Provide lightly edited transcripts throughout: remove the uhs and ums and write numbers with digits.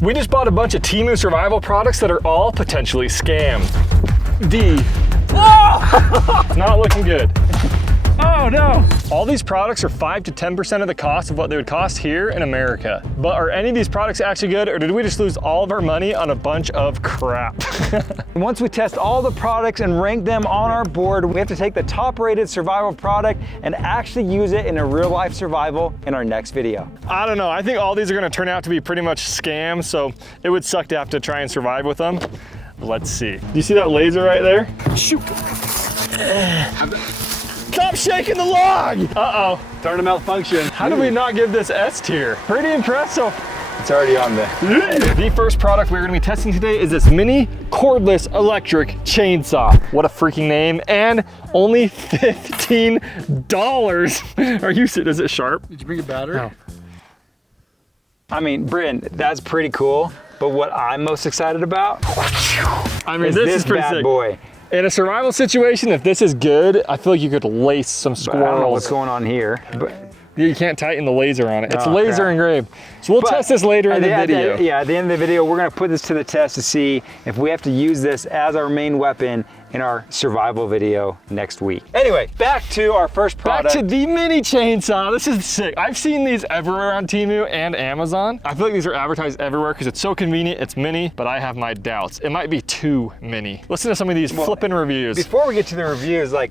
We just bought a bunch of TEMU survival products that are all potentially scams. It's not looking good. Oh no! All these products are 5 to 10% of the cost of what they would cost here in America. But are any of these products actually good, or did we just lose all of our money on a bunch of crap? Once we test all the products and rank them on our board, we have to take the top rated survival product and actually use it in a real life survival in our next video. I don't know, I think all these are gonna turn out to be pretty much scams, so it would suck to have to try and survive with them. Let's see. Do you see that laser right there? Shoot! Stop shaking the log! Uh-oh. Starting to malfunction. How did we not give this S tier? Pretty impressive. It's already on there. The first product we're gonna be testing today is this mini cordless electric chainsaw. What a freaking name, and only $15. Are you, is it sharp? Did you bring a battery? No. I mean, Bryn, that's pretty cool, but what I'm most excited about I mean, this is pretty bad sick. boy. In a survival situation, if this is good, I feel like you could lace some But I don't know squirrels. what's going on here. But You can't tighten the laser on it. It's Oh, laser crap. engraved. So we'll test this later in the video. Yeah, at the end of the video, we're gonna put this to the test to see if we have to use this as our main weapon in our survival video next week. Anyway, back to our first product. Back to the mini chainsaw. This is sick. I've seen these everywhere on TEMU and Amazon. I feel like these are advertised everywhere because it's so convenient. It's mini, but I have my doubts. It might be too mini. Listen to some of these flipping reviews. Before we get to the reviews, like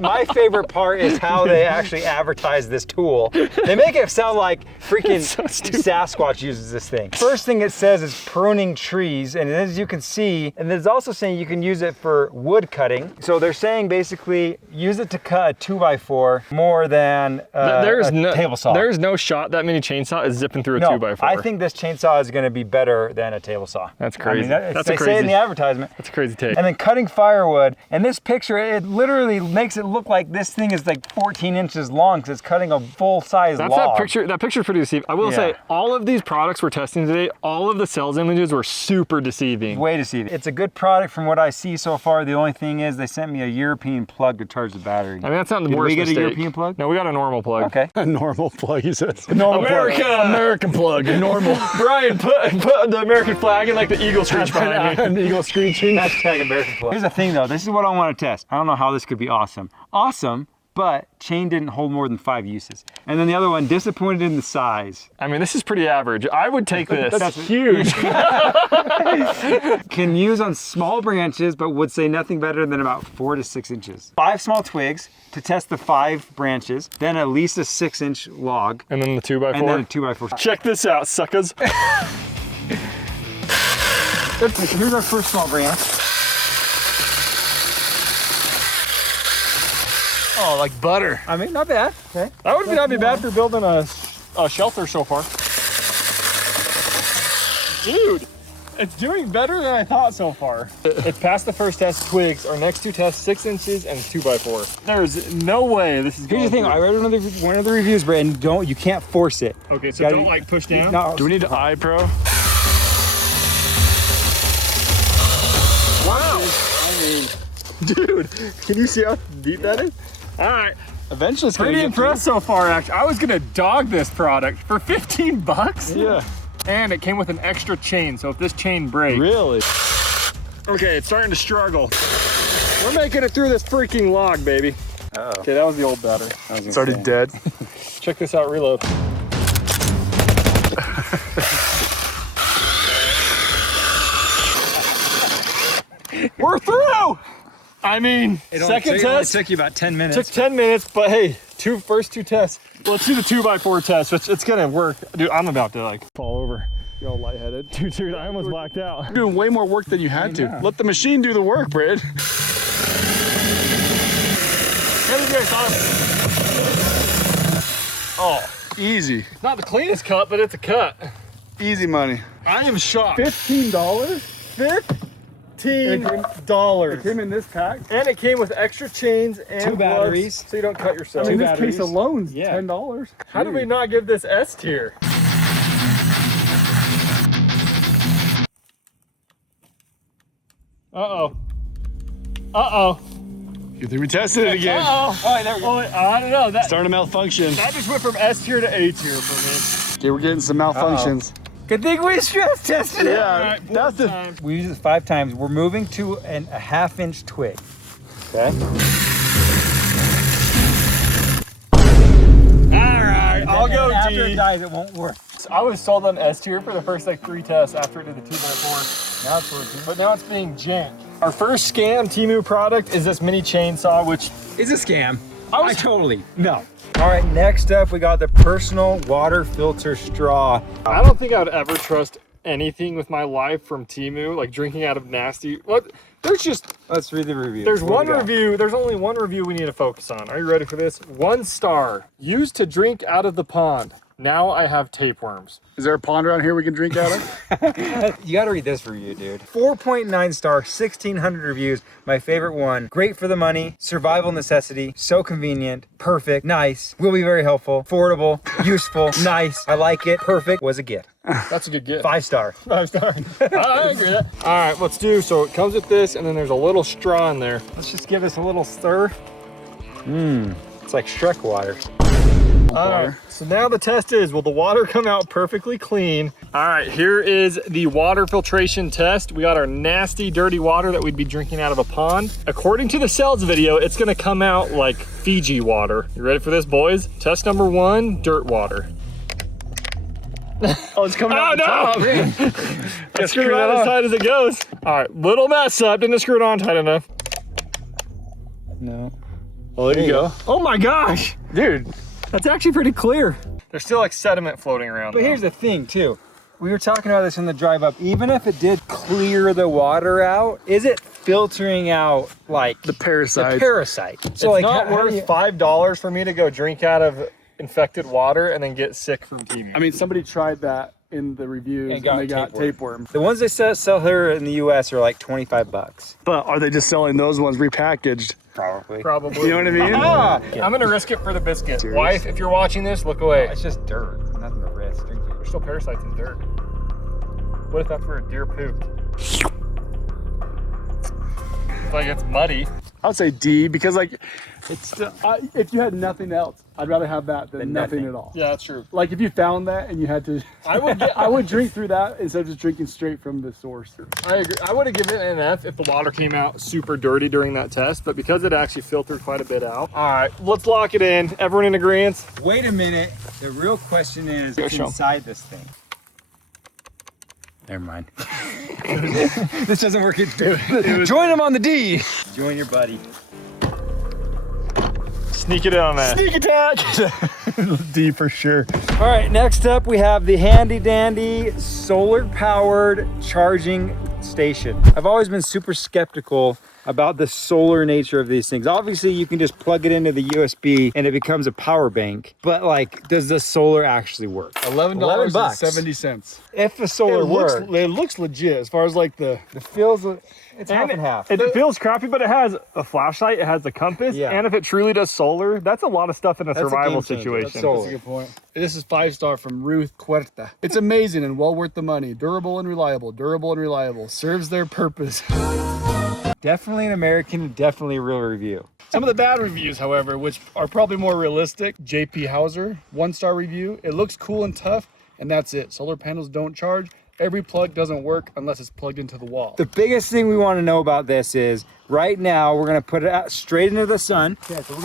my favorite part is how they actually advertise this tool. They make it sound like freaking So stupid. Sasquatch uses this thing. First thing it says is pruning trees, and as you can see, and it's also saying you can use it for wood cutting. So they're saying basically use it to cut a 2x4 more than table saw. There's no shot that mini chainsaw is zipping through a 2x4. I think this chainsaw is going to be better than a table saw. That's crazy. I mean, That's they a say it in crazy- the advertisement. That's a crazy take. And then cutting firewood. And this picture, it literally makes it look like this thing is like 14 inches long because it's cutting a full-size log. That picture's pretty deceiving. I will say, all of these products we're testing today, all of the sales images were super deceiving. Way deceiving. It's a good product from what I see so far. The only thing is they sent me a European plug to charge the battery. I mean, that's not the Did worst we get mistake. a European plug? No, we got a normal plug. Okay. A normal plug, he says. Normal America! plug. American plug, normal. Brian, put the American flag in like the eagle screech behind me. An eagle screeching. Hashtag American plug. Here's the thing though. This is what I want to test. I don't know how this could be awesome. Awesome, but chain didn't hold more than 5 uses. And then the other one, disappointed in the size. I mean, this is pretty average. I would take this. That's huge. Can use on small branches, but would say nothing better than about 4 to 6 inches. 5 small twigs to test the 5 branches, then at least a 6-inch log, And then the 2x4. and then a 2x4. Check this out, suckers. Here's our first small branch. Oh, like butter. I mean, not bad. Okay. That would not be bad for building a shelter so far. Dude, it's doing better than I thought so far. It's passed the first test, twigs. Our next 2 tests, 6 inches and 2x4. There's no way this is Here's the thing. I read one of the reviews, Brandon. You can't force it. Okay, so Gotta- don't like push down. No. Do we need an eye pro? Wow. Dude, can you see how deep that is? All right. Eventually it's Pretty impressed so far, actually. I was gonna dog this product for 15 bucks. Yeah. And it came with an extra chain, so if this chain breaks. Really? Okay, it's starting to struggle. We're making it through this freaking log, baby. Uh-oh. Okay, that was the old battery. It's already dead. Check this out, reload. We're through! I mean, second test. It took you about 10 minutes. Took 10 minutes, but hey, first two tests. Let's do the 2x4 test. It's gonna work. Dude, I'm about to like fall over. You're all lightheaded. Dude, I almost blacked out. You're doing way more work than you had to. Let the machine do the work, Brad. Oh, Easy. it's not the cleanest cut, but it's a cut. Easy money. I am shocked. $15? $15. It came in this pack? And it came with extra chains and 2 batteries. plugs, so you don't cut yourself. In this batteries. case alone, Yeah. $10. How did we not give this S tier? Uh-oh. Uh-oh. You think we tested it again? Uh-oh. All right, there we go. Oh, I don't know. That Starting to malfunction. just went from S tier to A tier for Okay, we're getting some malfunctions. Good thing we stress tested it. Yeah, that's the. We used it 5 times. We're moving to a 1/2-inch twig. Okay. Alright, I'll go After D. it dies, it won't work. I was sold on S tier for the first like 3 tests after it did the 2x4. Now it's working. But now it's being janked. Our first scam TEMU product is this mini chainsaw, which It's a scam. I totally. No. All right, next up, we got the personal water filter straw. I don't think I would ever trust anything with my life from TEMU, like drinking out of nasty. What? There's just. Let's read the review. There's What one do we got? review. There's only one review we need to focus on. Are you ready for this? 1 star. Used to drink out of the pond. Now I have tapeworms. Is there a pond around here we can drink out of? You gotta read this review, dude. 4.9 star, 1,600 reviews. My favorite one. Great for the money, survival necessity, so convenient, perfect, nice, will be very helpful, affordable, useful, nice, I like it, perfect, was a get. That's a good get. 5 star. 5 star. I agree with that. All right, let's do. So it comes with this, and then there's a little straw in there. Let's just give this a little stir. It's like Shrek water. All right, so now the test is, will the water come out perfectly clean? All right, here is the water filtration test. We got our nasty, dirty water that we'd be drinking out of a pond. According to the sales video, it's gonna come out like Fiji water. You ready for this, boys? Test number 1, dirt water. Oh, it's coming out. Oh, no! Just screw it on as tight as it goes. All right, little mess up. Didn't screw it on tight enough. No. Well, there you go. Oh my gosh, dude. That's actually pretty clear. There's still like sediment floating around. But here's the thing too. We were talking about this in the drive up. Even if it did clear the water out, is it filtering out like The parasites. the parasite? it's So like not how do worth you- $5 for me to go drink out of infected water and then get sick from TEMU. I mean, somebody tried that in the reviews and, they got tapeworm. The ones they sell here in the US are like 25 bucks. But are they just selling those ones repackaged? Probably. Probably. You know what I mean? Ah! I'm gonna risk it for the biscuit. Serious? Wife, if you're watching this, look away. It's just dirt. Nothing to risk. Drink it. There's still parasites in dirt. What if that's where a deer pooped? Like it's muddy. I would say D because like, it's still, if you had nothing else, I'd rather have that than nothing at all. Yeah, that's true. Like if you found that and you had to, I would drink through that instead of just drinking straight from the source. I agree. I would have given it an F if the water came out super dirty during that test, but because it actually filtered quite a bit out. All right, let's lock it in. Everyone in agreement? Wait a minute. The real question is what's show 'em. inside this thing? Never mind. This doesn't work. Join him on the D. Join your buddy. Sneak it in on that. Sneak attack! D for sure. All right, next up we have the handy dandy solar powered charging station. I've always been super skeptical about the solar nature of these things. Obviously you can just plug it into the USB and it becomes a power bank, but like, does the solar actually work? $11.70. If the solar works, It looks legit as far as like the. it feels, it's half and half. It feels crappy, but it has a flashlight, it has the compass, Yeah. and if it truly does solar, that's a lot of stuff in a That's a survival game changer. situation. That's solar. That's a good point. This is 5-star from Ruth Cuerta. It's amazing and well worth the money. Durable and reliable. Durable and reliable. Serves their purpose. Definitely an American, definitely a real review. Some of the bad reviews, however, which are probably more realistic. JP Hauser, 1-star review. It looks cool and tough, and that's it. Solar panels don't charge. Every plug doesn't work unless it's plugged into the wall. The biggest thing we want to know about this is right now we're going to put it out straight into the sun. Okay, so we're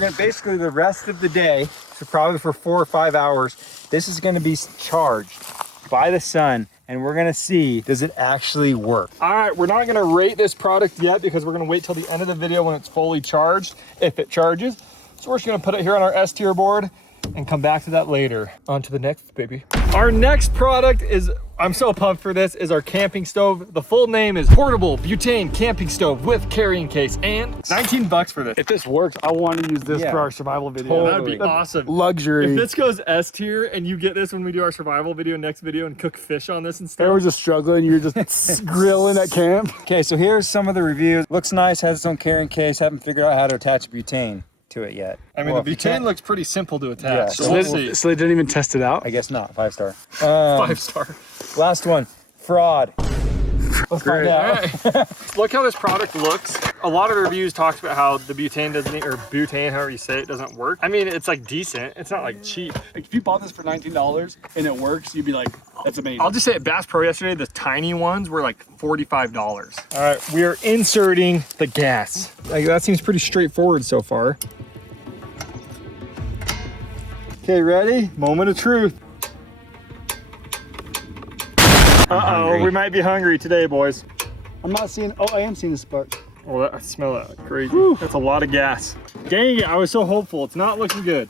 going to basically the rest of the day, so probably for 4 or 5 hours, this is going to be charged by the sun. And we're gonna see, does it actually work? All right, we're not gonna rate this product yet because we're gonna wait till the end of the video when it's fully charged, if it charges. So we're just gonna put it here on our S tier board and come back to that later. On to the next, baby. Our next product is, I'm so pumped for this, is our camping stove. The full name is Portable Butane Camping Stove with Carrying Case, and 19 bucks for this. If this works, I want to use this Yeah. for our survival video. Totally. That'd be awesome. Luxury. If this goes S tier and you get this when we do our survival video, next video, and cook fish on this and They stuff. were just struggling. You're just grilling at camp. Okay, so here's some of the reviews. Looks nice, has its own carrying case. Haven't figured out how to attach butane to it yet. I mean, Well, the if you butane can't- looks pretty simple to attach. Yeah, so so we'll this- see. So they didn't even test it out? I guess not, 5 star. 5 star. Last one, fraud. Let's find out. Look how this product looks. A lot of the reviews talks about how the butane doesn't, or butane, however you say it, doesn't work. I mean, it's like decent. It's not like cheap. Like if you bought this for $19 and it works, you'd be like, that's amazing. I'll just say at Bass Pro yesterday, the tiny ones were like $45. All right, we are inserting the gas. Like, that seems pretty straightforward so far. Okay, ready? Moment of truth. Uh-oh, we might be hungry today, boys. I'm not seeing, oh, I am seeing a spark. Oh, I smell that crazy. Whew. That's a lot of gas. Dang it, I was so hopeful. It's not looking good.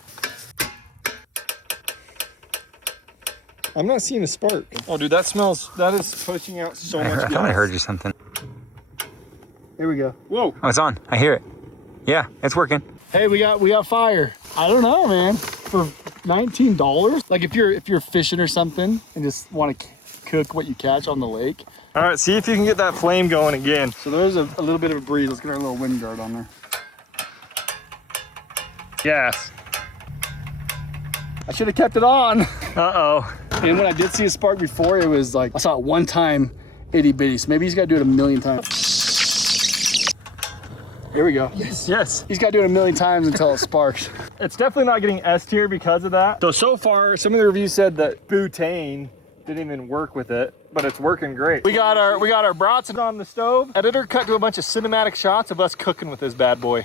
I'm not seeing a spark. Oh, dude, that is pushing out so much gas. I thought I heard you something. Here we go. Whoa. Oh, it's on. I hear it. Yeah, it's working. Hey, we got fire. I don't know, man. For $19, like if you're fishing or something and just want to cook what you catch on the lake. All right, see if you can get that flame going again. So there's a little bit of a breeze. Let's get our little wind guard on there. Gas. I should have kept it on. Uh-oh. And when I did see a spark before, it was like, I saw it one time, itty bitty. So maybe he's got to do it a million times. Here we go. Yes. He's got to do it a million times until it sparks. It's definitely not getting S tier because of that. So far, some of the reviews said that butane didn't even work with it, but it's working great. We got our brats on the stove. Editor cut to a bunch of cinematic shots of us cooking with this bad boy.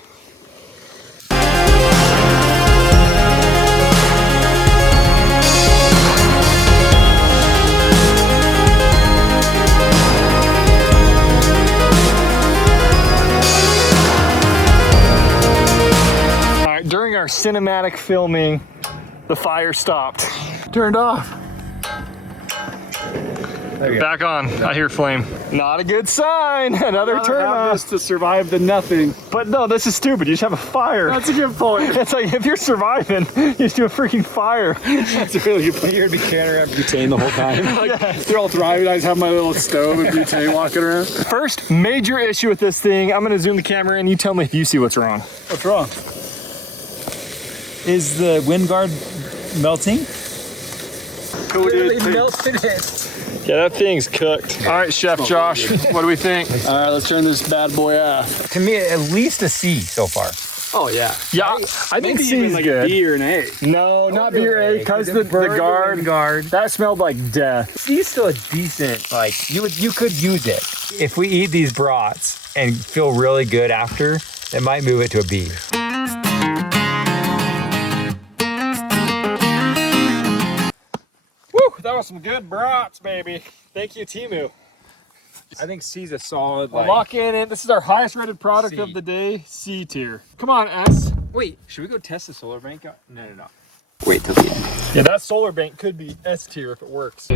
All right, during our cinematic filming, the fire stopped. Turned off. Back on. I hear flame. Not a good sign. Another turn on. This to survive the nothing. But no, this is stupid. You just have a fire. That's a good point. It's like if you're surviving, you just do a freaking fire. That's a really good point. You're gonna be carrying around butane the whole time. Like, they're all thriving. I just have my little stove and butane walking around. First major issue with this thing, I'm gonna zoom the camera in. You tell me if you see what's wrong. What's wrong? Is the wind guard melting? Clearly melted it. Yeah, that thing's cooked. All right, Chef Josh, what do we think? All right, let's turn this bad boy off. To me, at least a C so far. Oh, yeah. Yeah, I think Maybe C's even like good. a B or an A. No, not B or A, because the guard, that smelled like death. C's still a decent, like, you could use it. If we eat these brats and feel really good after, it might move it to a B. Woo, that was some good brats, baby. Thank you, TEMU. I think C's a solid, We'll lock in it. This is our highest rated product C. of the day, C tier. Come on, S. Wait, should we go test the solar bank out? No. Wait till the end. Yeah, that solar bank could be S tier if it works.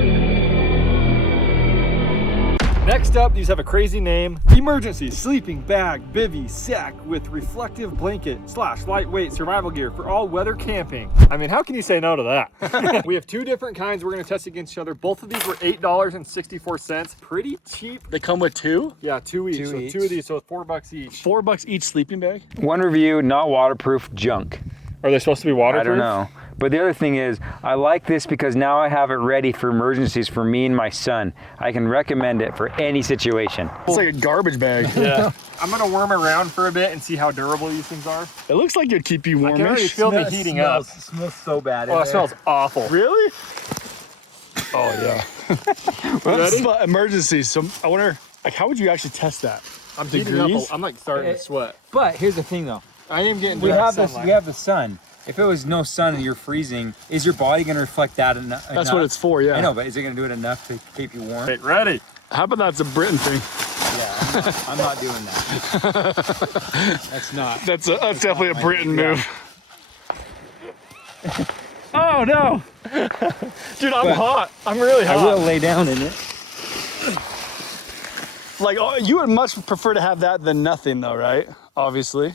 Next up, these have a crazy name. Emergency sleeping bag, bivy, sack with reflective blanket / lightweight survival gear for all weather camping. I mean, how can you say no to that? We have two different kinds we're gonna test against each other. Both of these were $8.64. Pretty cheap. They come with two? Yeah, two each. So two of these, so it's $4 each. $4 each sleeping bag? One review, not waterproof junk. Are they supposed to be waterproof? I don't know. But the other thing is, I like this because now I have it ready for emergencies for me and my son. I can recommend it for any situation. It's like a garbage bag. Yeah. I'm gonna worm around for a bit and see how durable these things are. It looks like it'd keep you I can already warmish. feel me heating up. It smells so bad. Oh, it smells awful. Really? Oh, yeah. Well, Ready? this is about emergencies. So I wonder, like, how would you actually test that? I'm heating up. Degrees? I'm like starting to sweat. But here's the thing though. I am getting We direct have this. sunlight. We have the sun. If it was no sun and you're freezing, is your body going to reflect that enough? That's what it's for, yeah. I know, but is it going to do it enough to keep you warm? Okay, ready? How about that's a Britain thing? Yeah, I'm not doing that. That's not. That's definitely a Britain Yeah. move. Oh no! Dude, I'm hot. I'm really hot. I will lay down in it. Like, oh, you would much prefer to have that than nothing, though, right? Obviously.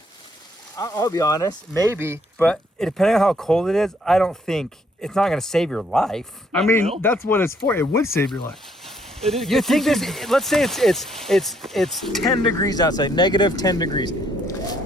I'll be honest, maybe, but depending on how cold it is, I don't think it's not going to save your life. I mean, that's what it's for. It would save your life. It is, You think this? Let's say it's 10 degrees outside, -10 degrees.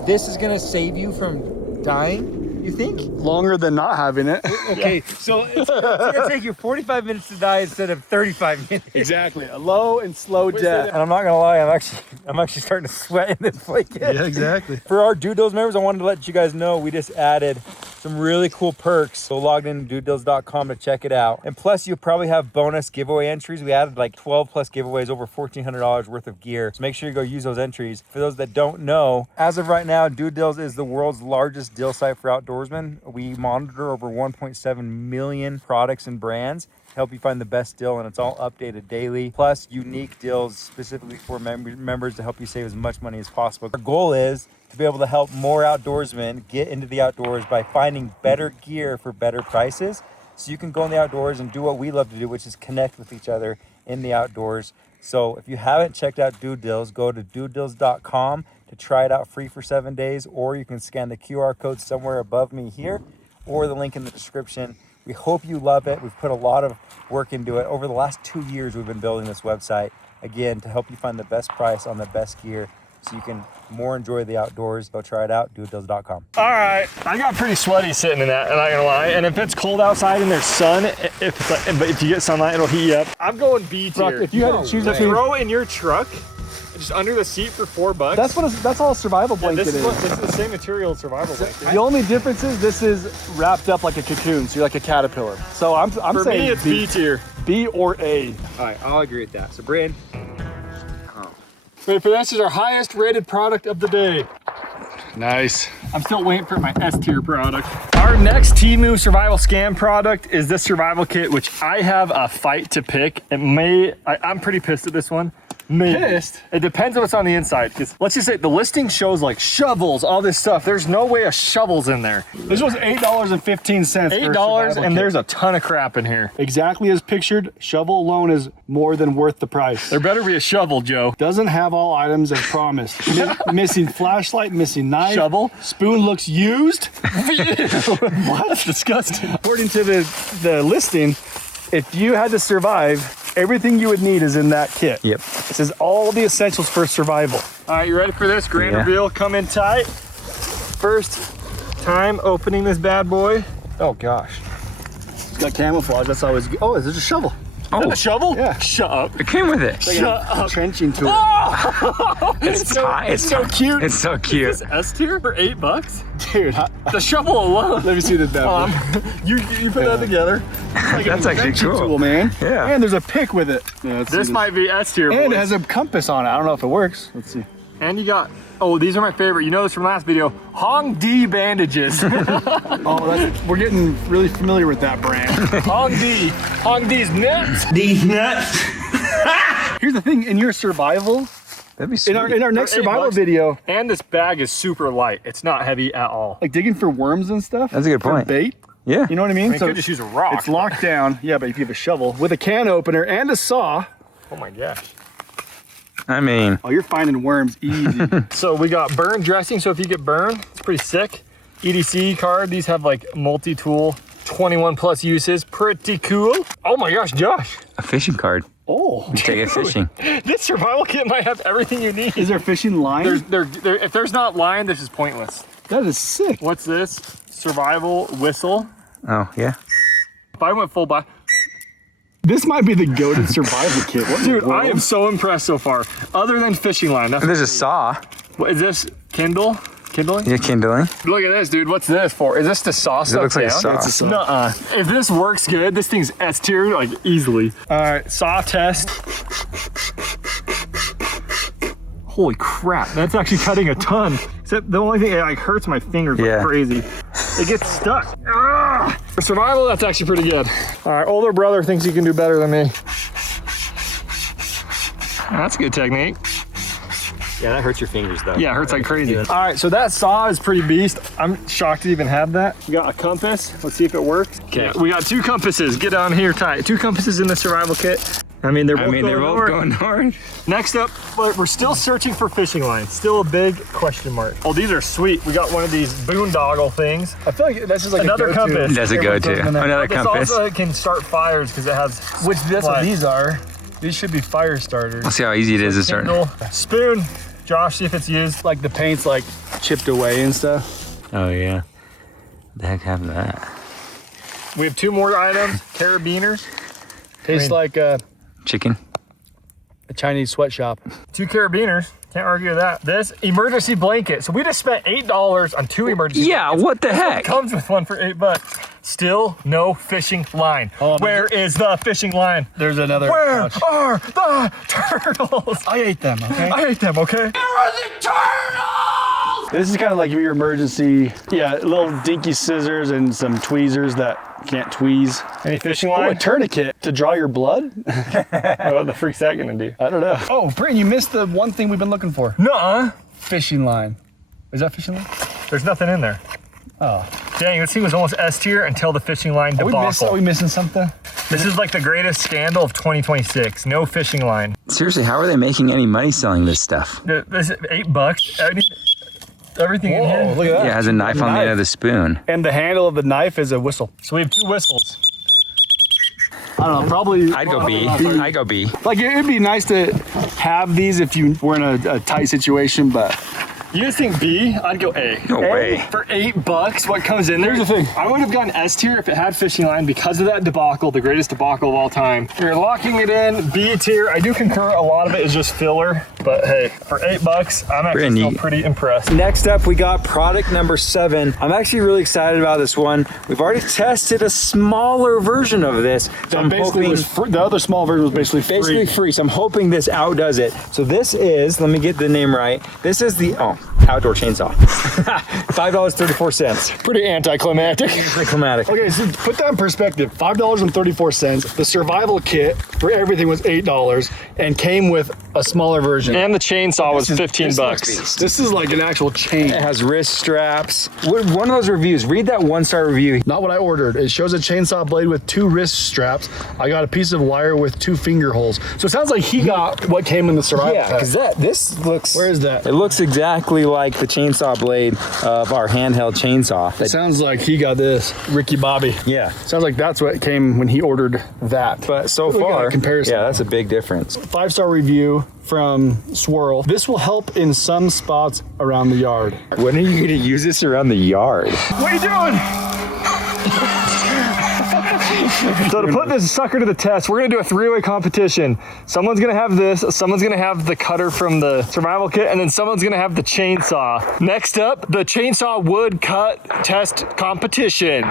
This is going to save you from dying. You think? Longer than not having it. Okay, so it's gonna take you 45 minutes to die instead of 35 minutes. Exactly. A low and slow death. And I'm not gonna lie, I'm actually starting to sweat in this blanket. Yeah, exactly. For our Dude Deals members, I wanted to let you guys know we just added some really cool perks. So log in to dudedeals.com to check it out. And plus you'll probably have bonus giveaway entries. We added like 12 plus giveaways, over $1,400 worth of gear. So make sure you go use those entries. For those that don't know, as of right now, Dude Deals is the world's largest deal site for outdoorsmen. We monitor over 1.7 million products and brands, help you find the best deal, and it's all updated daily. Plus unique deals specifically for members to help you save as much money as possible. Our goal is to be able to help more outdoorsmen get into the outdoors by finding better gear for better prices, so you can go in the outdoors and do what we love to do, which is connect with each other in the outdoors. So if you haven't checked out Dude Deals, go to dudedeals.com to try it out free for 7 days, or you can scan the QR code somewhere above me here or the link in the description. We hope you love it. We've put a lot of work into it. Over the last 2 years, we've been building this website, again, to help you find the best price on the best gear so you can more enjoy the outdoors. Go try it out, dudedeals.com. All right, I got pretty sweaty sitting in that, I'm not gonna lie. And if it's cold outside and there's sun, but if you get sunlight, it'll heat you up. I'm going B tier. Brock, if you had to choose between, throw in your truck, just under the seat for $4. that's all a survival Yeah, blanket this is the same material as survival blanket. The only difference is this is wrapped up like a cocoon, so you're like a caterpillar. So I'm For saying me, it's B tier. B or A. All right, I'll agree with that. So Brandon. Wait for this, is our highest rated product of the day. Nice. I'm still waiting for my S tier product. Our next TEMU survival scam product is this survival kit, which I have a fight to pick. I'm pretty pissed at this one. Maybe. Pissed? It depends on what's on the inside, because let's just say the listing shows like shovels, all this stuff. There's no way a shovel's in there. This was $8.15. $8 and there's a ton of crap in here. Exactly as pictured. Shovel alone is more than worth the price. There better be a shovel, Joe. Doesn't have all items as promised. Missing flashlight, missing knife. Shovel. Spoon looks used. What? That's disgusting. According to the listing, if you had to survive, everything you would need is in that kit. Yep. It says all the essentials for survival. All right, you ready for this? Grand reveal, come in tight. First time opening this bad boy. Oh gosh. It's got camouflage. That's always good. Oh, there's a shovel. Oh, a shovel? Yeah. Shut up. It came with it. Shut up. Trenching tool. Oh! It's so cute. It's so cute. Is this S tier for $8? Dude, The shovel alone. let me see this bad boy. You put that together. That's actually Trenching cool. tool, man. Yeah. And there's a pick with it. Yeah, let's see This might be S tier. And boys. it has a compass on it. I don't know if it works. Let's see. And you got, oh, these are my favorite. You know this from last video. Hong D bandages. Oh, we're getting really familiar with that brand. Hong D. Hong D's nuts. These nuts. Here's the thing, in your survival, That'd be sweet. in our next For $8. survival video, And this bag is super light. It's not heavy at all. like digging for worms and stuff. That's a good for point. Bait. Yeah. You know what I mean? You could just use a rock. It's locked down. Yeah, but if you have a shovel with a can opener and a saw, Oh my gosh. I mean, oh, you're finding worms easy. So we got burn dressing. So if you get burned, it's pretty sick. EDC card. These have like multi-tool, 21 plus uses. Pretty cool. Oh my gosh, Josh. a fishing card. Oh, Take it fishing. This survival kit might have everything you need. is there fishing line? If there's not line, this is pointless. That is sick. What's this? Survival whistle. Oh, yeah. If I went full by, This might be the goated survival kit. What in the dude, I world? am so impressed so far. Other than fishing line. And there's a saw. What is this? Kindling? Yeah, kindling. Look at this, dude. What's this for? Is this to saw stuff looks like a down? saw. It's a saw. Nuh-uh. If this works good, this thing's S tier, like easily. All right, saw test. Holy crap, that's actually cutting a ton. Except the only thing, it like hurts my fingers like Yeah. crazy. It gets stuck. Ah! For survival, that's actually pretty good. All right, older brother thinks he can do better than me. That's a good technique. Yeah, that hurts your fingers though. Yeah, it hurts like crazy. All right, so that saw is pretty beast. I'm shocked to even have that. We got a compass. Let's see if it works. Okay. We got 2 compasses. Get down here tight. 2 compasses in the survival kit. I mean, they're both going north. Next up, we're still searching for fishing lines. Still a big question mark. Oh, these are sweet. We got one of these boondoggle things. I feel like that's just like Another a go-to. compass. That's a go-to. Another This compass. also can start fires because it has. Which that's what What? these are. These should be fire starters. Let's see how easy it is to start. Kindle. Spoon. Josh, see if it's used. Like the paint's like chipped away and stuff. Oh, yeah. The heck happened to that? We have 2 more items. Carabiners. Tastes like a Chicken. Chinese sweatshop. 2 carabiners. Can't argue with that. This emergency blanket. So we just spent $8 on 2 emergency blankets. What the heck? Comes with one for $8. Still no fishing line. Where is the fishing line? There's another Where pouch. are the turtles? I ate them, okay? I ate them, okay? This is kind of like your emergency, little dinky scissors and some tweezers that can't tweeze. Any fishing Oh, a line? tourniquet to draw your blood? What the freak's that gonna do? I don't know. Oh, Brayden, you missed the one thing we've been looking for. Nuh-uh. Fishing line. Is that fishing line? There's nothing in there. Oh. Dang, this thing was almost S tier until the fishing line debacle. Are we missing something? This is like the greatest scandal of 2026. No fishing line. Seriously, how are they making any money selling this stuff? This is $8. Everything in here. Look at that. Yeah, it has a knife on the end of the spoon. And the handle of the knife is a whistle. So we have 2 whistles. I don't know, probably. I'd go B. I'd go B. Like, it'd be nice to have these if you were in a tight situation, but. You guys think B? I'd go A. No way. For $8, what comes in there? Here's the thing. I would have gone S tier if it had fishing line because of that debacle, the greatest debacle of all time. You're locking it in. B tier. I do concur. A lot of it is just filler, but hey, for $8, I'm actually still pretty impressed. Next up, we got product number 7. I'm actually really excited about this one. We've already tested a smaller version of this. So I'm hoping the other small version was basically free. So I'm hoping this outdoes it. So this is, let me get the name right. This is the outdoor chainsaw. $5.34. Pretty anticlimactic. Anticlimactic. Okay, so put that in perspective. $5.34. The survival kit for everything was $8 and came with a smaller version. And the chainsaw was $15. This is like an actual chain. It has wrist straps. One of those reviews, read that 1-star review. Not what I ordered. It shows a chainsaw blade with 2 wrist straps. I got a piece of wire with 2 finger holes. So it sounds like he got what came in the survival Yeah, pack. because this looks... Where is that? It looks exactly like the chainsaw blade of our handheld chainsaw. It sounds like he got this. Ricky Bobby. Yeah. Sounds like that's what came when he ordered that. But so Look at far, that comparison. yeah, that's a big difference. 5-star review from Swirl. This will help in some spots around the yard. When are you going to use this around the yard? What are you doing? So to put this sucker to the test, we're gonna do a 3-way competition. Someone's gonna have this, someone's gonna have the cutter from the survival kit, and then someone's gonna have the chainsaw. Next up, the chainsaw wood cut test competition.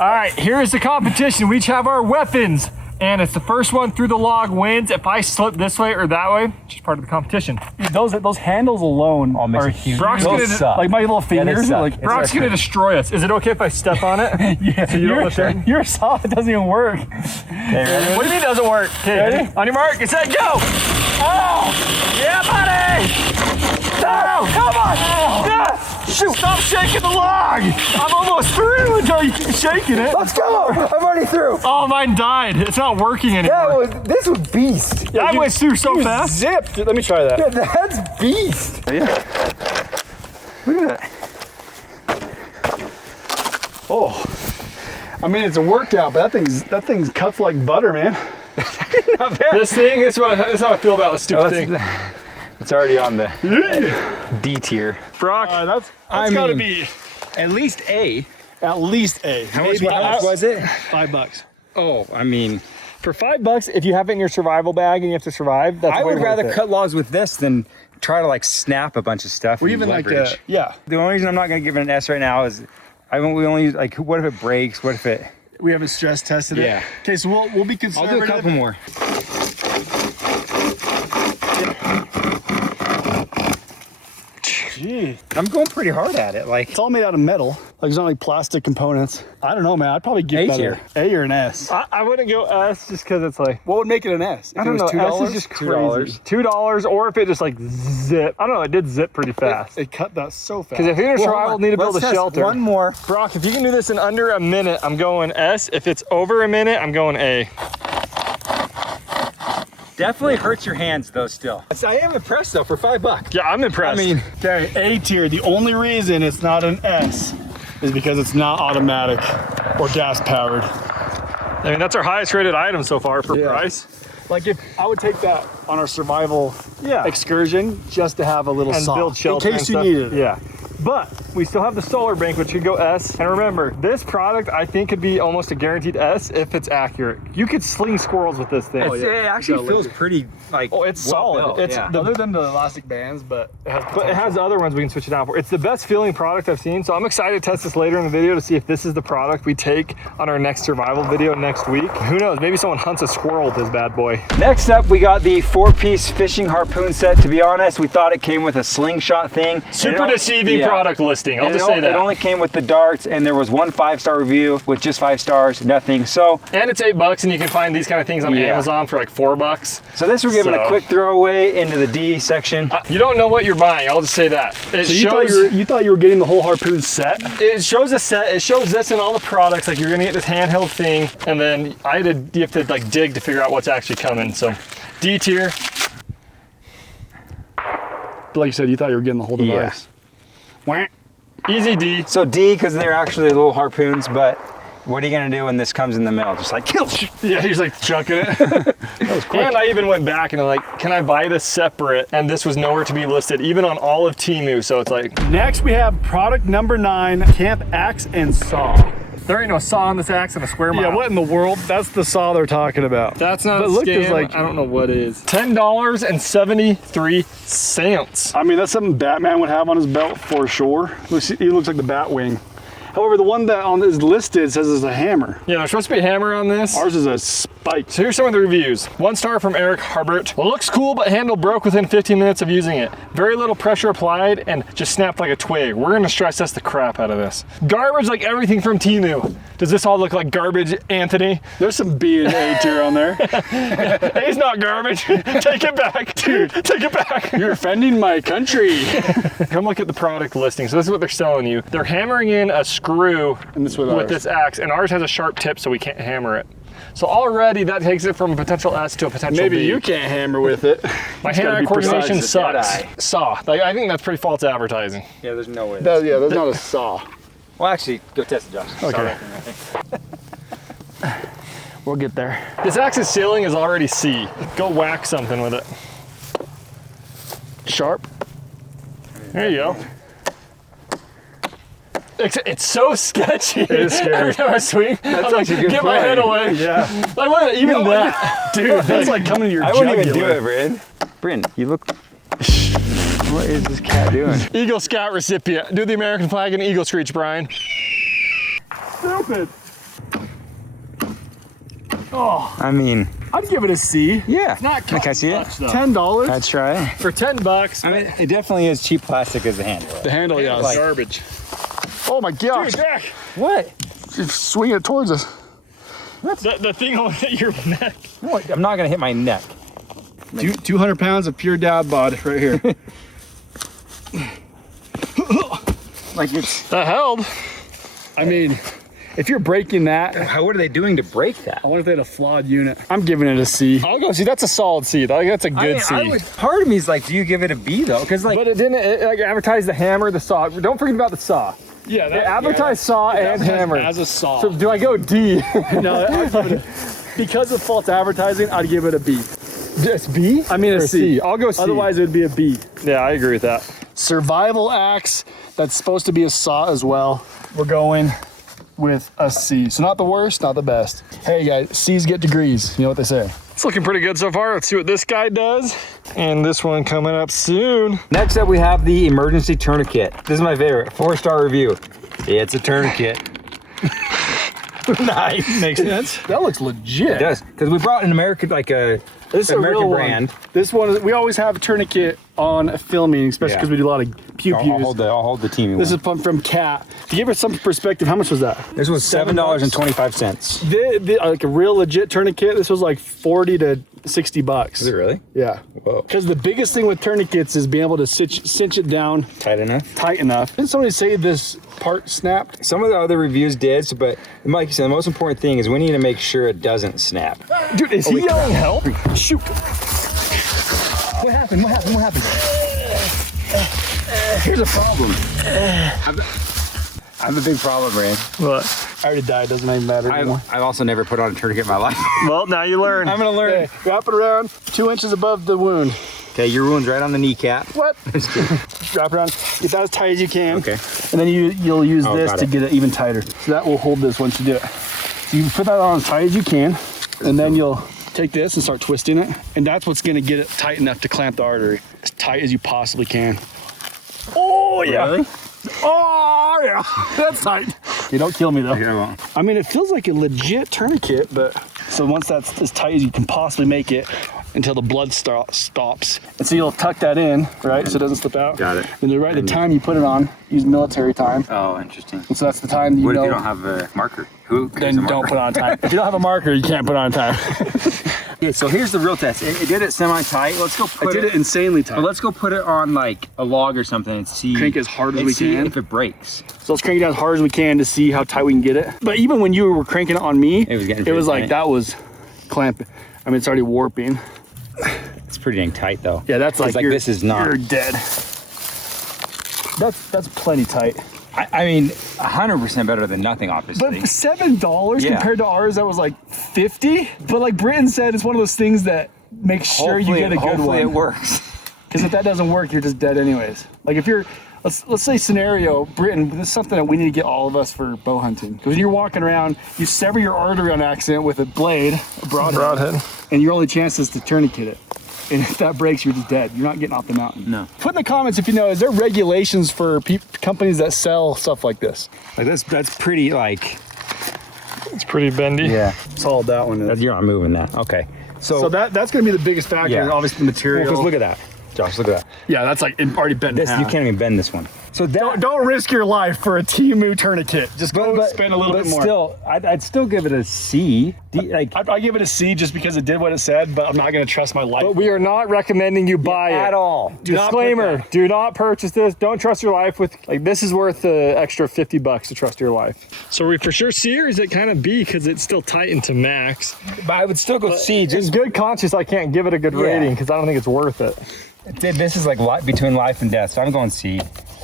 All right, here's the competition. We each have our weapons, and it's the first one through the log wins. If I slip this way or that way, it's just part of the competition. Those handles alone are huge. Brock's gonna like my little fingers. Like Brock's gonna destroy us. Is it okay if I step on it? yeah, So you don't listen? your saw doesn't even work. What do you mean it doesn't work? Okay, on your mark, get set, go! Oh! Yeah, buddy! No! Come on! Yeah. Shoot! Stop shaking the log! I'm almost through until you keep shaking it. Let's go! I'm already through. Oh, mine died. It's not working anymore. This was beast. That went through so fast. Zipped. Let me try that. Yeah, that's beast. Yeah. Look at that. Oh. I mean, it's a workout, but that thing's cuts like butter, man. This thing, this is how I feel about this stupid thing. It's already on the D tier. Brock, That's I gotta mean, be at least A. at least A. How much was it? $5. Oh, I mean, for $5, if you have it in your survival bag and you have to survive, that's I way would worth rather it. cut logs with this than try to like snap a bunch of stuff. Or and even like leverage. yeah. The only reason I'm not gonna give it an S right now is we only use like, what if it breaks? What if it? We haven't stress tested Yeah. it. Okay, so we'll be I'll conservative. do a couple more. Gee, I'm going pretty hard at it. Like, it's all made out of metal. Like, it's not like plastic components. I don't know, man. I'd probably give A that tier. A or an S. I wouldn't go S just because it's like, What would make it an S? If I don't it know, was S $2? is just crazy. $2, or if it just like zip. I don't know, it did zip pretty fast. It cut that so fast. Because if you're in a survival, need to build a shelter. One more. Brock, if you can do this in under a minute, I'm going S. If it's over a minute, I'm going A. Definitely hurts your hands though still. I am impressed though for $5. Yeah, I'm impressed. I mean, okay, A tier. The only reason it's not an S is because it's not automatic or gas powered. I mean, that's our highest rated item so far for price. Like if I would take that on our survival excursion just to have a little And saw build shelter in and case you stuff. needed it. Yeah. But we still have the solar bank, which could go S. And remember, this product I think could be almost a guaranteed S if it's accurate. You could sling squirrels with this thing. It actually feels pretty like. Oh, it's solid. built, It's yeah. Other than the elastic bands, but it has other ones we can switch it out for. It's the best feeling product I've seen. So I'm excited to test this later in the video to see if this is the product we take on our next survival video next week. Who knows? Maybe someone hunts a squirrel with this bad boy. Next up, we got the 4-piece fishing harpoon set. To be honest, we thought it came with a slingshot thing. Super deceiving product listing. I'll just say that. It only came with the darts, and there was one 5-star review with just 5 stars, nothing. So, And it's $8, and you can find these kind of things on Amazon for like $4. so this we're giving a quick throwaway into the D section. You don't know what you're buying. I'll just say that. It So shows. you thought you were getting the whole harpoon set? It shows a set. It shows this and all the products. Like you're gonna get this handheld thing, and then you have to like dig to figure out what's actually coming. So, D tier. Like you said, you thought you were getting the whole device. Easy D. So D, because they're actually little harpoons, but what are you gonna do when this comes in the mail? Just like kill. Yeah, he's like chucking it. That was quick. And I even went back and I'm like, can I buy this separate? And this was nowhere to be listed, even on all of TEMU. So it's like, Next, we have product number 9, camp axe and saw. there ain't no saw on this axe and a square mile. Yeah, what in the world? That's the saw they're talking about. That's not But a look, scam. there's like, I don't know what is. $10.73. I mean, that's something Batman would have on his belt for sure. He looks like the Batwing. However, the one that is listed says it's a hammer. Yeah, there's supposed to be a hammer on this. Ours is a spike. So here's some of the reviews. 1 star from Eric Harbert. Well, looks cool, but handle broke within 15 minutes of using it. Very little pressure applied and just snapped like a twig. We're gonna stress test the crap out of this. Garbage like everything from TEMU. Does this all look like garbage, Anthony? There's some B and A tier on there. It's not garbage. Take it back, dude. Take it back. You're offending my country. Come look at the product listing. So this is what they're selling you. They're hammering in a screw And this with with ours. this axe, and ours has a sharp tip, so we can't hammer it. So already that takes it from a potential S to a potential Maybe B. you can't hammer with it. My It's gotta hand-eye be coordination precise. sucks. Saw. Like, I think that's pretty false advertising. Yeah, there's no way. That's not a saw. Well, actually, go test it, Josh. Okay. We'll get there. This axe's ceiling is already C. Go whack something with it. Sharp. There you go. It's so sketchy. It is scary. Every time I swing, I'm like, actually a good get my play. head away. Yeah. Like, what, even that. Dude, that's like coming to your I jugular. wouldn't even do it, Bryn. Bryn, you look. What is this cat doing? Eagle Scout recipient. Do the American flag and eagle screech, Brian. Stupid. Oh, I mean, I'd give it a C. yeah. Not Can I see it? $10. Let's try it. For $10. I mean, it definitely is cheap plastic as the handle. The handle, yeah. Like- Garbage. Oh my gosh. Dude, back. What? Just swing it towards us. The thing will hit your neck. No, I'm not gonna hit my neck. 200 pounds of pure dad bod right here. Like it's. That held. I mean, if you're breaking that, What are they doing to break that? I wonder if they had a flawed unit. I'm giving it a C. I'll go see. That's a solid C. That's a good C. Part of me is like, do you give it a B though? Because like, But it didn't like advertise the hammer, the saw. Don't forget about the saw. Yeah, It advertised saw and hammer. as a saw. So do I go D? No, because of false advertising, I'd give it a B. Just B? I mean a Or C. I'll go C. Otherwise, it would be a B. Yeah, I agree with that. Survival axe that's supposed to be a saw as well. We're going with a C. So not the worst, not the best. Hey guys, C's get degrees. You know what they say. It's looking pretty good so far. Let's see what this guy does. And this one coming up soon. next up we have the emergency tourniquet. This is my favorite. 4-star review. Yeah, it's a tourniquet. Nice. Makes sense. That looks legit. It does, because we brought an American, like a This is a American real brand. one. This one, we always have a tourniquet on filming, especially Yeah. because we do a lot of pew-pews. I'll hold the team. This is from Cat. To give it some perspective, how much was that? This was $7.25. Like a real legit tourniquet, this was like 40 to 60 bucks. Is it really? Yeah. Whoa. Because the biggest thing with tourniquets is being able to cinch it down Tight enough. tight enough. Didn't somebody say this part snapped? Some of the other reviews did, but like you said, the most important thing is we need to make sure it doesn't snap. Dude, is he yelling help? Shoot. happened? What happened? What happened? Here's a problem. I have a big problem, Ray. What? I already died. Doesn't even matter anymore. I've also never put on a tourniquet in my life. Well, now you learn. I'm gonna learn. Okay, wrap it around 2 inches above the wound. Okay, your wound's right on the kneecap. What? Just kidding. Wrap it around. Get that as tight as you can. Okay. And then you'll use this got to it. get it even tighter. So that will hold this once you do it. So you put that on as tight as you can, and then you'll take this and start twisting it. And that's what's gonna get it tight enough to clamp the artery. As tight as you possibly can. Oh yeah. Really? Oh yeah. That's tight. You don't kill me though. Okay, I won't. I mean, it feels like a legit tourniquet, but so once that's as tight as you can possibly make it until the blood stops. And so you'll tuck that in, right? So it doesn't slip out. Got it. And the time you put it on, use military time. Oh, interesting. And so that's the time you What know. if you don't have a marker? Who Then don't put on time. If you don't have a marker, you can't put on time. Okay, so here's the real test. It did it semi-tight. Let's go I put did it insanely tight. But let's go put it on like a log or something and see. Crank as hard as and we see can. if it breaks. So let's crank it down as hard as we can to see how tight we can get it. But even when you were cranking it on me, It was getting it was pretty like tight. that was clamping. I mean, it's already warping. It's pretty dang tight though. Yeah, that's like, this is not. You're dead. That's plenty tight. I mean, 100% better than nothing, obviously. But $7 Yeah. compared to ours that was like 50. But like Britton said, it's one of those things that makes sure you get a good hopefully it one. works. Because if that doesn't work, you're just dead anyways. Like if you're, let's say scenario, Britton, this is something that we need to get all of us for bow hunting. Because when you're walking around, you sever your artery on accident with a blade, a broadhead, and your only chance is to tourniquet it. And if that breaks, you're just dead. You're not getting off the mountain. No. Put in the comments if you know, is there regulations for companies that sell stuff like this? Like that's pretty like. It's pretty bendy. Yeah. Solid that one is. You're not moving that. Okay. So that's going to be the biggest factor. Yeah. Obviously, the material. Because look at that, Josh. Look at that. Yeah, that's like already bent This in you half. can't even bend this one. So that. Don't risk your life for a TEMU tourniquet. Just go spend a little bit more. Still, I'd still give it a C. I give it a C just because it did what it said, but I'm not going to trust my life. But we are not recommending you buy it at all. Disclaimer: do not purchase this. Don't trust your life with this is worth the extra $50 to trust your life. So are we for sure C, or is it kind of B because it's still tightened to max? But I would still go C. Just good conscience, I can't give it a good rating because I don't think it's worth it. This is like between life and death, so I'm going C.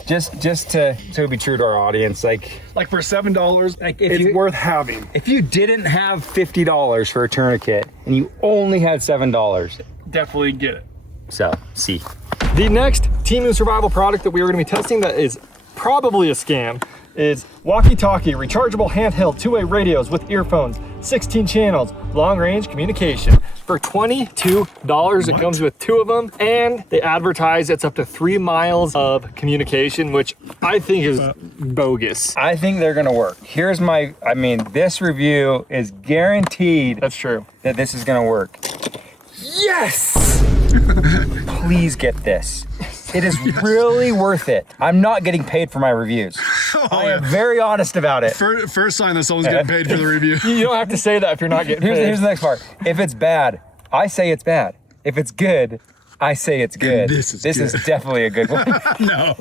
Just to be true to our audience, like for $7, Like, it's worth having. if you didn't have $50 for a tourniquet and you only had $7, Definitely get it. so C. The next TEMU survival product that we are going to be testing that is probably a scam is walkie-talkie, rechargeable handheld two-way radios with earphones, 16 channels, long-range communication. For $22, it comes with 2 of them, and they advertise it's up to 3 miles of communication, which I think is bogus. I think they're gonna work. This review is guaranteed That's true. that this is gonna work. Yes! Please get this. It is really worth it. I'm not getting paid for my reviews. I am very honest about it. First sign that someone's getting paid for the review. You don't have to say that if you're not getting paid. Here's the next part. If it's bad, I say it's bad. If it's good, I say it's good. This is is definitely a good one. No.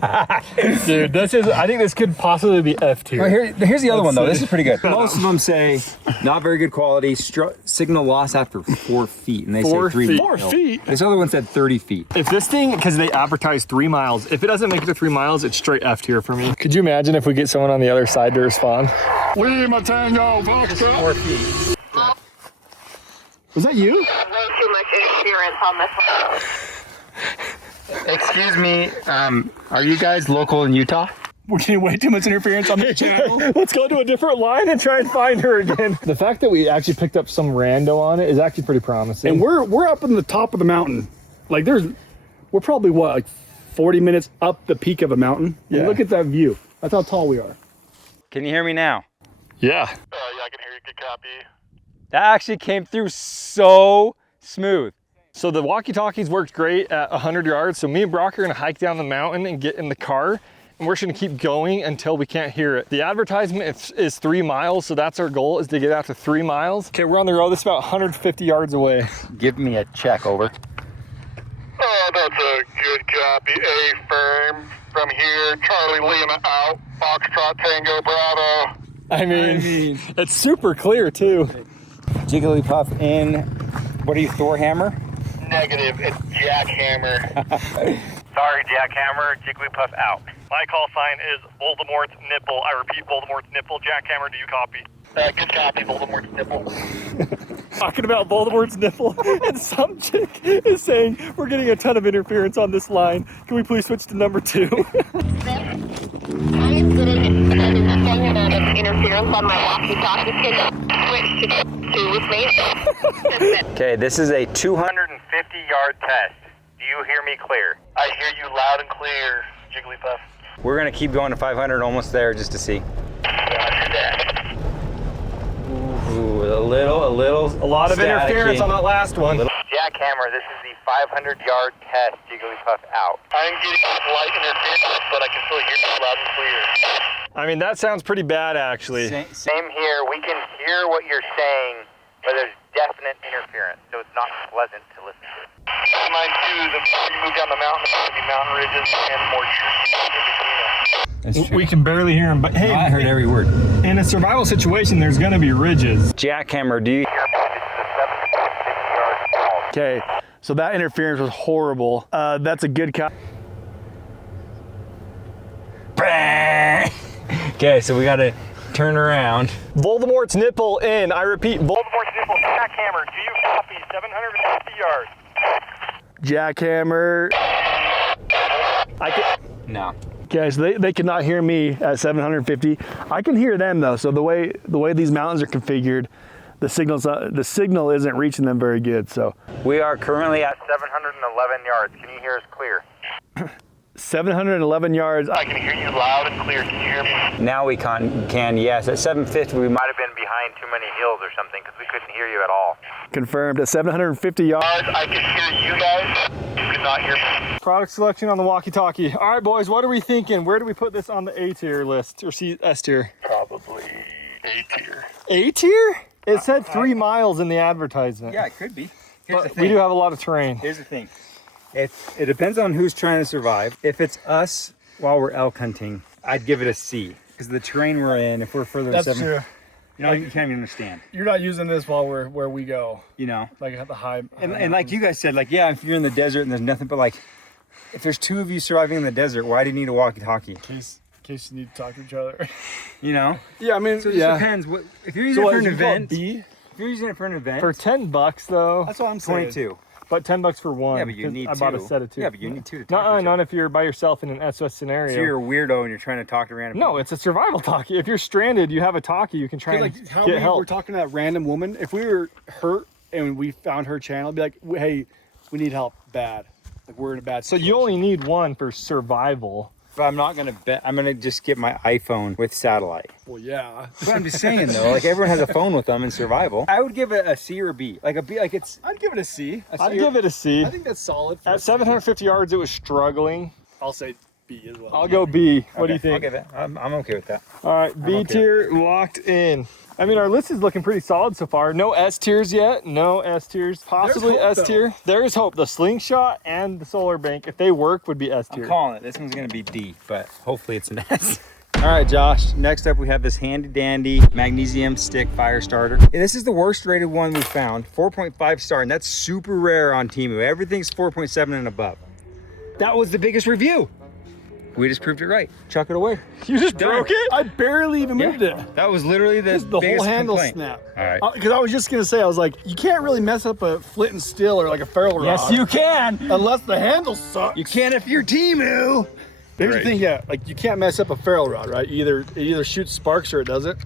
Dude, I think this could possibly be F tier. Well, here's the other one though. see. This is pretty good. Most of them say not very good quality. Signal loss after 4 feet, and they 4 say 3 feet. miles. 4 feet? This other one said 30 feet. If this thing, because they advertise 3 miles, if it doesn't make it to 3 miles, it's straight F tier for me. Could you imagine if we get someone on the other side to respond? We my tango, Foxtrot. 4 feet. Was that you? Way too much interference on this one. Excuse me. Are you guys local in Utah? We're getting way too much interference on the channel. Let's go to a different line and try and find her again. The fact that we actually picked up some rando on it is actually pretty promising. And we're up in the top of the mountain. Like we're probably what, 40 minutes up the peak of a mountain. And Yeah. look at that view. That's how tall we are. Can you hear me now? yeah. Yeah, I can hear you. Good copy. That actually came through so smooth. So the walkie-talkies worked great at 100 yards. So me and Brock are gonna hike down the mountain and get in the car, and we're just gonna keep going until we can't hear it. The advertisement is 3 miles, so that's our goal, is to get out to 3 miles. Okay, we're on the road. This is about 150 yards away. Give me a check, over. Oh, that's a good copy. A firm from here. Charlie Lima out. Foxtrot Tango Bravo. I mean, it's super clear too. Jigglypuff in. What are you, Thor hammer? No, Negative, it's Jackhammer. Sorry, Jackhammer. Jigglypuff out. My call sign is Voldemort's nipple. I repeat, Voldemort's nipple. Jackhammer, do you copy? Good copy, Voldemort's nipple. Talking about Voldemort's nipple, and some chick is saying, we're getting a ton of interference on this line. Can we please switch to number 2? I am getting an insane amount of interference on my walkie-talkie. Switch to 2 with me. Okay, this is a 250-yard test. Do you hear me clear? I hear you loud and clear, Jigglypuff. We're gonna keep going to 500, almost there, just to see. Roger that. Ooh, a lot of Interference on that last one. Jackhammer, this is the 500-yard test. Jigglypuff out. I'm getting slight interference, but I can still hear you loud and clear. I mean, that sounds pretty bad, actually. Same here. We can hear what you're saying, but there's definite interference, so it's not pleasant to listen to. Mine too, the more you move down the mountain, there's gonna be mountain ridges and more trees in between them. That's true. We can barely hear him, but hey, I heard every word. in a survival situation, there's gonna be ridges. Jackhammer, do you? This is a 7.6-yard call. Okay, so that interference was horrible. That's a good cop. Okay, so we gotta turn around. Voldemort's nipple in. I repeat, Voldemort's nipple, Jackhammer, do you copy 750 yards? Jackhammer. No. Okay, so they cannot hear me at 750. I can hear them though. So the way these mountains are configured, the signal isn't reaching them very good. So We are currently at 711 yards. Can you hear us clear? 711 yards. I can hear you loud and clear. Can you hear me? now we can yes. At 750 we might Might have been behind too many hills or something, because we couldn't hear you at all. Confirmed at 750 yards. I can hear you guys. You cannot hear me. product selection on the walkie-talkie. All right, boys, what are we thinking? Where do we put this on the A tier list or S tier? Probably A tier. A tier? It said 3 miles in the advertisement. Yeah, it could be. Here's the But thing. we do have a lot of terrain. Here's the thing. It depends on who's trying to survive. If it's us while we're elk hunting, I'd give it a C. Because the terrain we're in, if we're further than 7, you know, you can't even understand. You're not using this while we're where we go, You know? like at the high. And like you guys said, like, yeah, if you're in the desert and there's nothing but like, if there's 2 of you surviving in the desert, why do you need a walkie-talkie? in case you need to talk to each other. You know? Yeah, I mean, So it just depends. What, if you're using it for an event, B? if you're using it for an event, For $10 though, That's what I'm saying. 22. but $10 for one. Yeah, but you 'cause need I 2. bought a set of 2. Yeah, but you need 2 to talk to Nuh-uh, each not other. if you're by yourself in an SOS scenario. So you're a weirdo and you're trying to talk to random No, it's a survival talkie. If you're stranded, you have a talkie. You can try and Like how get we help. were talking to that random woman. If we were hurt and we found her channel, it'd be like, hey, we need help bad. Like we're in a bad So situation. you only need one for survival. But I'm not gonna bet. I'm gonna just get my iPhone with satellite. Well, yeah. But I'm just saying though, like everyone has a phone with them in survival. I would give it a C or a B. Like a B, like it's. I'd give it a C. I'd give it a C. I think that's solid. For At 750 yards, it was struggling. I'll say B as well. I'll go B. What do you Okay, I'll think? give it. I'm okay with that. All right, B okay. tier locked in. I mean, our list is looking pretty solid so far. No S tiers yet. No S tiers. Possibly There's hope, S tier. There is hope. The slingshot and the solar bank, if they work, would be S I'm tier. calling it. This one's gonna be D, but hopefully it's an S. All right, Josh. Next up, we have this handy dandy magnesium stick fire starter. And this is the worst rated one we found. 4.5 star, and that's super rare on TEMU. Everything's 4.7 and above. That was the biggest review. We just proved it right. Chuck it away. You just Done. broke it? I barely even moved it. That was literally the The whole biggest handle complaint. snapped. All right. Because I was just gonna say, I was like, you can't really mess up a flint and steel or like a ferrule rod. Yes, you can. Unless the handle sucks. You can if you're TEMU. Here's Right. the thing, yeah, like you can't mess up a ferrule rod, right? It either shoots sparks or it doesn't.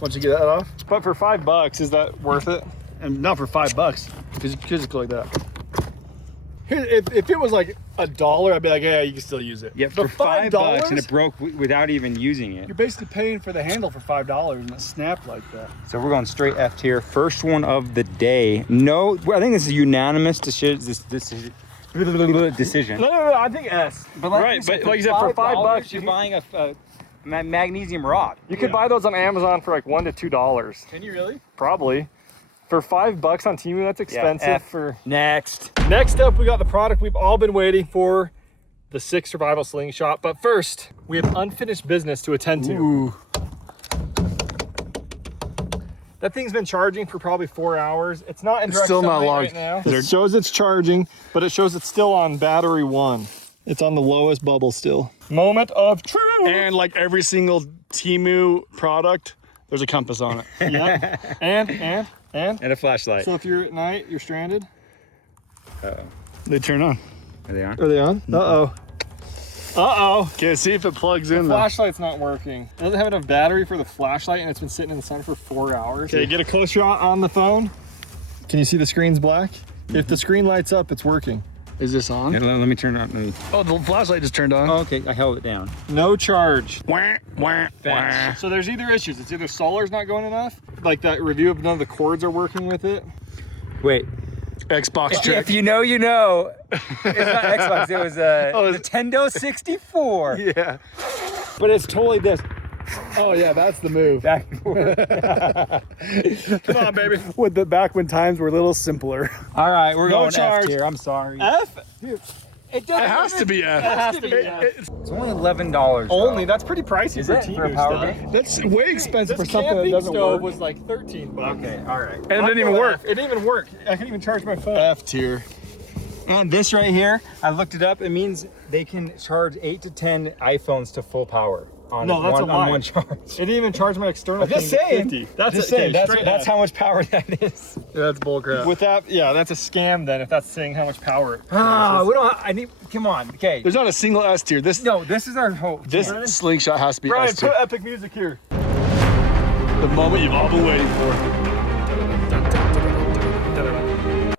Once you get that off, But for $5, is that worth it? and not for $5, physical like that. Here, if it was like $1, I'd be like, yeah, you can still use it. Yeah, But for $5 and it broke without even using it. You're basically paying for the handle for $5 and it snapped like that. So we're going straight F tier. First one of the day. No, I think this is a unanimous decision. No, I think S. But right, but like you said, for $5, you're buying a magnesium rod. you could buy those on Amazon for like $1 to $2. Can you really? Probably. For $5 on Temu, that's expensive. F. For Next. next up, we got the product we've all been waiting for, the 6 Survival Slingshot. But first, we have unfinished business to attend to. Ooh. That thing's been charging for probably 4 hours. It's not in direct still not sunlight logged. right now. It shows it's charging, but it shows it's still on battery 1. It's on the lowest bubble still. Moment of truth. And like every single TEMU product, there's a compass on it. Yeah. And And a flashlight. so if you're at night, you're stranded. They turn on. Are they on? Are they on? Uh-oh. Uh-oh. Okay, see if it plugs in though. Flashlight's not working. It doesn't have enough battery for the flashlight, and it's been sitting in the sun for 4 hours. Okay, get a close shot on the phone. Can you see the screen's black? If the screen lights up, it's working. Is this on? Let me turn it on. Oh, the flashlight just turned on. Oh, okay, I held it down. No charge. Wah, wah, wah. So there's either issues. It's either solar's not going enough, like that review of none of the cords are working with it. Wait. Xbox check. If you know, you know. It's not Xbox, it was a Nintendo 64. Yeah. But it's totally this. Oh yeah, that's the move. Back and forth. Come on, baby. With the back when times were a little simpler. All right, we're No going charge. F tier. I'm sorry. F? It doesn't It has to be F. It has to be F. It's only $11. Only, that's pretty pricey Is for it? TEMU For a power stuff. bank? That's way expensive This for something that camping doesn't stove work. was like $13. Okay, all right. And it didn't even work. It didn't even work. I couldn't even charge my phone. F tier. And this right here, I looked it up. It means they can charge 8 to 10 iPhones to full power on No, that's a lie. on one charge. It didn't even charge my external I'm just thing at saying. 50. That's Just it. saying. Okay, That's straight how much power that is. Yeah, that's bullcrap. With that, yeah, that's a scam then if that's saying how much power. Ah, we don't. I need. Come on. Okay. There's not a single S tier. This No, this is our hope. this slingshot has to be Brian, S tier. put epic music here. The moment you've all been waiting for.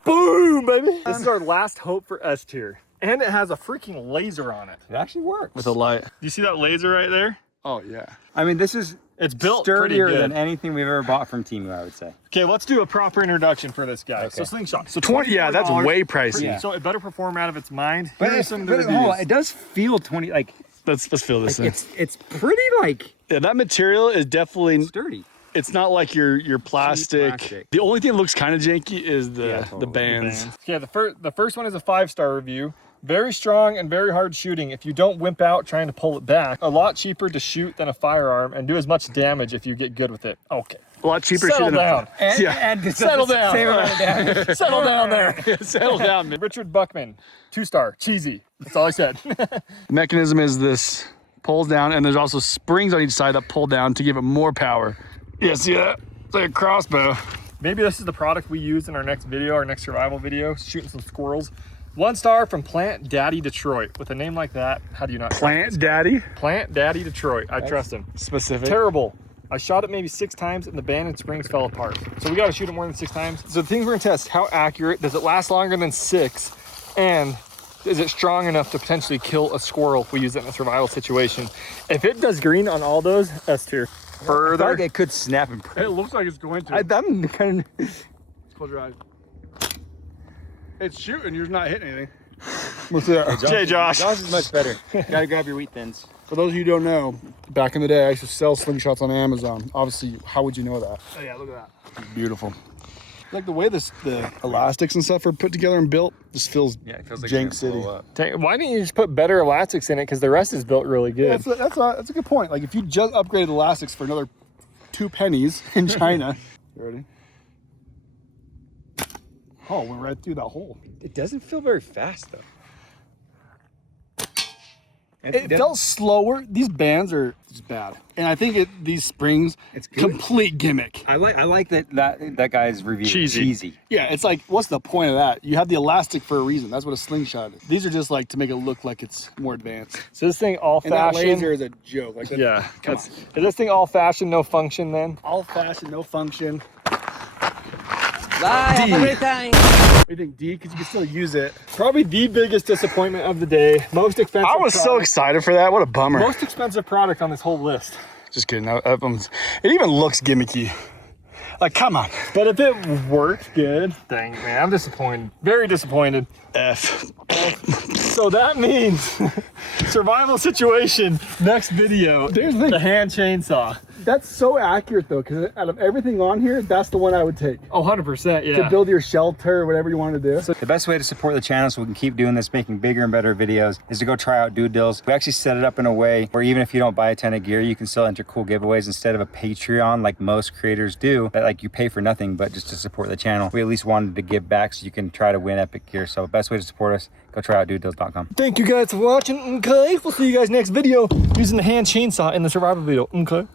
Boom, baby. This is our last hope for S tier. And it has a freaking laser on it. It actually works. With a light. Do you see that laser right there? Oh yeah. I mean, this is It's built pretty sturdier good. than anything we've ever bought from TEMU, I would say. Okay, let's do a proper introduction for this guy. Okay. So slingshot. So 20. Yeah, that's $24. way pricey. Yeah. So it better perform out of its mind. Here are some of the hold on, reviews. it does feel 20. Like Let's feel this in. it's pretty like Yeah, that material is definitely. sturdy. It's not like your plastic. plastic. The only thing that looks kind of janky is the Yeah, totally. the bands. Yeah, the first one is a 5-star review. Very strong and very hard shooting if you don't wimp out trying to pull it back. A lot cheaper to shoot than a firearm and do as much damage if you get good with it. Okay. A lot cheaper. Settle shooting down. And, Yeah. and it's Settle the down. Same amount of damage. Settle down there. Settle down. Man. Richard Buckman, 2-star, cheesy. That's all I said. The mechanism is this pulls down, and there's also springs on each side that pull down to give it more power. Yeah, see that? It's like a crossbow. Maybe this is the product we use in our next video, our next survival video, shooting some squirrels. 1 star from Plant Daddy Detroit. With a name like that, how do you not trust Plant this guy? Daddy. Plant Daddy Detroit. I trust him. Specific. Terrible. I shot it maybe 6 times and the band and springs fell apart. So we got to shoot it more than 6 times. So the things we're gonna test, how accurate, does it last longer than 6? And is it strong enough to potentially kill a squirrel if we use it in a survival situation? If it does green on all those, S tier. I Further. feel like it could snap and It looks like it's going to. I'm kind of. Close your eyes. It's shooting. You're not hitting anything. Okay, Josh. Josh is much better. Gotta grab your wheat thins. For those of you who don't know, back in the day, I used to sell slingshots on Amazon. Obviously, how would you know that? Oh yeah, look at that. It's beautiful. Like the way the elastics and stuff are put together and built, just feels It feels like jank it's gonna city. blow up. Why didn't you just put better elastics in it? Because the rest is built really good. That's a good point. Like if you just upgraded elastics for another 2 pennies in China. You ready? Oh, went right through that hole. It doesn't feel very fast though. It felt slower. These bands are just bad, and I think these springs, It's good. complete gimmick. I like that guy's review. Cheesy. Yeah, it's like, what's the point of that? You have the elastic for a reason. That's what a slingshot is. These are just like to make it look like it's more advanced. So this thing all And that fashion. laser is a joke. Like that, Yeah. come Is this thing all fashion, no function then? all fashion, no function. Bye. D. Have a great time. What do you think, D? Because you can still use it. Probably the biggest disappointment of the day. Most expensive. I was so product- excited for that. What a bummer. Most expensive product on this whole list. Just kidding. It even looks gimmicky. Like, come on. But if it worked good, dang man, I'm disappointed. Very disappointed. F. So that means survival situation. Next video. There's the thing. The hand chainsaw. That's so accurate though, because out of everything on here, that's the one I would take. Oh, 100%, yeah. To build your shelter or whatever you want to do. So the best way to support the channel so we can keep doing this, making bigger and better videos, is to go try out Dude Deals. We actually set it up in a way where even if you don't buy a ton of gear, you can still enter cool giveaways instead of a Patreon like most creators do, that like you pay for nothing but just to support the channel. We at least wanted to give back so you can try to win epic gear. So best way to support us, go try out dudedeals.com. Thank you guys for watching. Okay, we'll see you guys next video using the hand chainsaw in the survival video. Okay.